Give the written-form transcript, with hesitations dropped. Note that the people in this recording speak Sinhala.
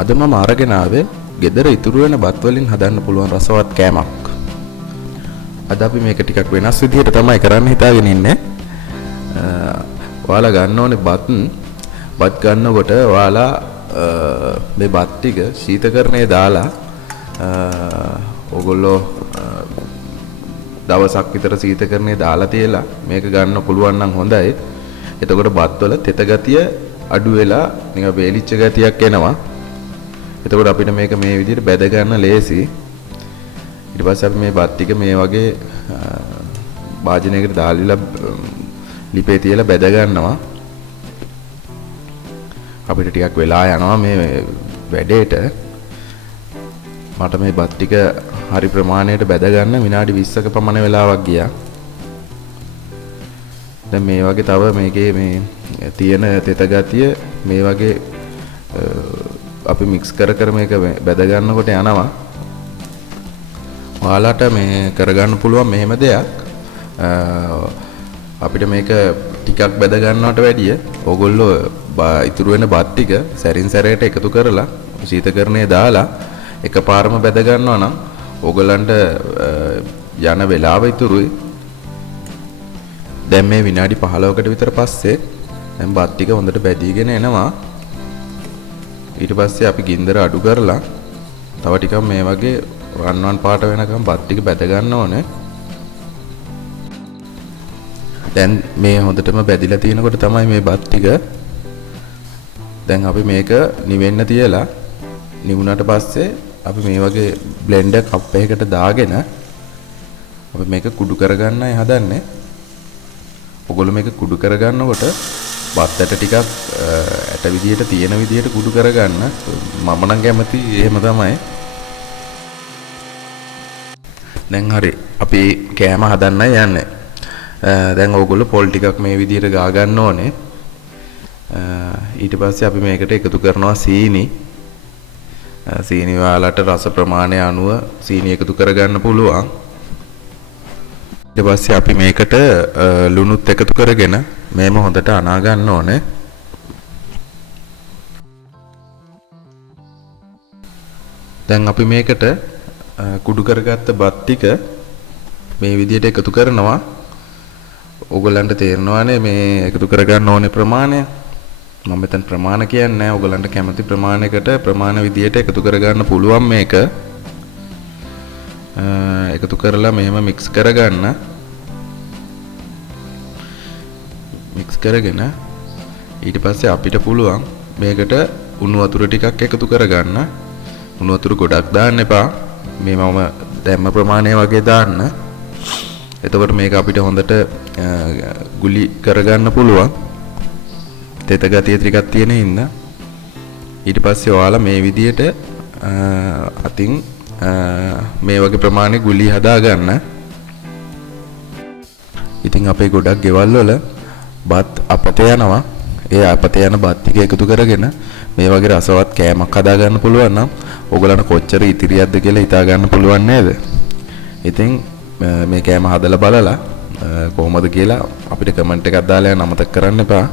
අද මම අරගෙන ආවේ ගෙදර ඉතුරු වෙන බත් වලින් හදන්න පුළුවන් රසවත් කෑමක්. අද අපි මේක ටිකක් වෙනස් විදිහට තමයි කරන්න හිතාගෙන ඉන්නේ. ඔයාලා ගන්න ඕනේ බත් ගන්නකොට ඔයාලා මේ බත් ටික ශීතකරණයේ දාලා ඕගොල්ලෝ දවසක් විතර ශීතකරණයේ දාලා තියලා මේක ගන්න පුළුවන් නම් හොඳයි. එතකොට බත් වල තෙත ගතිය අඩු වෙලා නිකන් වේලිච්ච ගතියක් එනවා. එතකොට අපිට මේක මේ විදිහට බැද ගන්න ලේසි. ඊට පස්සේ අපි මේ බත් ටික මේ වගේ භාජනයකට දාලා ලිපේ තියලා බැද ගන්නවා. අපිට ටිකක් වෙලා යනවා මේ වැඩේට. මට මේ බත් ටික හරි ප්‍රමාණයට බැද ගන්න විනාඩි 20ක පමණ වෙලාවක් ගියා. දැන් මේ වගේ තව මේකේ මේ තියෙන තෙත ගතිය මේ වගේ අපි මික්ස් කර මේක බැද ගන්නකොට යනවා. ඔයාලට මේ කරගන්න පුළුවන් මෙහෙම දෙයක්. අපිට මේක ටිකක් බැද ගන්නවට වැඩිය ඕගොල්ලෝ ඉතුරු වෙන බත් ටික සැරින් සැරේට එකතු කරලා ශීතකරණයේ දාලා එකපාරම බැද ගන්නවා නම් ඕගොල්ලන්ට යන වෙලාව ඉතුරුයි. දැන් මේ විනාඩි 15කට විතර පස්සේ දැන් බත් ටික හොඳට බැදීගෙන එනවා. ඊට පස්සේ අපි ගින්දර අඩු කරලා තව ටිකක් මේ වගේ රන්වන් පාට වෙනකම් බත් ටික බැද ගන්න ඕනේ. දැන් මේ හොඳටම බැදිලා තියෙනකොට තමයි මේ බත් ටික දැන් අපි මේක නිවෙන්න තියලා නිවුණාට පස්සේ අපි මේ වගේ බ්ලෙන්ඩර් කප් එකකට දාගෙන අපි මේක කුඩු කරගන්නයි හදන්නේ. ඔයගොල්ලෝ මේක කුඩු කරගන්නකොට බත් ඇට ටිකක් ඇට විදියට තියෙන විදියට කුඩු කරගන්න. මම නම් කැමති එහෙම තමයි. දැන් හරි අපි කෑම හදන්නයි යන්නේ. දැන් ඕගොල්ලෝ පොල් ටිකක් මේ විදියට ගා ගන්න ඕනේ. ඊට පස්සේ අපි මේකට එකතු කරනවා සීනි. සීනි වලට රස ප්‍රමාණය අනුව සීනි එකතු කරගන්න පුළුවන්. ඊට පස්සේ අපි මේකට ලුණුත් එකතු කරගෙන මේම හොඳට අනා ගන්න ඕනේ. දැන් අපි මේකට කුඩු කරගත්ත බත් ටික මේ විදිහට එකතු කරනවා. ඕගොල්ලන්ට තේරෙනවානේ මේ එකතු කරගන්න ඕනේ ප්‍රමාණය. මම මෙතන ප්‍රමාණ කියන්නේ නැහැ. ඕගොල්ලන්ට කැමති ප්‍රමාණයකට ප්‍රමාණ විදිහට එකතු කරගන්න පුළුවන් මේක. එකතු කරලා මෙහෙම මික්ස් කරගන්න. මික්ස් කරගෙන ඊට පස්සේ අපිට පුළුවන් මේකට උණු වතුර ටිකක් එකතු කරගන්න. උණු වතුර ගොඩක් දාන්න එපා. මේ මම දැම්ම ප්‍රමාණය වගේ දාන්න. එතකොට මේක අපිට හොඳට ගුලි කරගන්න පුළුවන්. තෙත ගතිය ටිකක් තියෙන ඉන්න. ඊට පස්සේ ඔයාලා මේ විදියට අතින් මේ වගේ ප්‍රමාණය ගුලි හදා ගන්න. ඉතින් අපේ ගොඩක් ගෙවල් වල බත් අපත යනවා. ඒ අපත යන බත් ටික එකතු කරගෙන මේ වගේ රසවත් කෑමක් හදා ගන්න පුළුවන් නම් ඕගොල්ලන්ට කොච්චර ඉතිරියක්ද කියලා හිතා ගන්න පුළුවන් නේද? ඉතින් මේ කෑම හදලා බලලා කොහොමද කියලා අපිට කමෙන්ට් එකක් දාලා යන්න අමතක කරන්න එපා.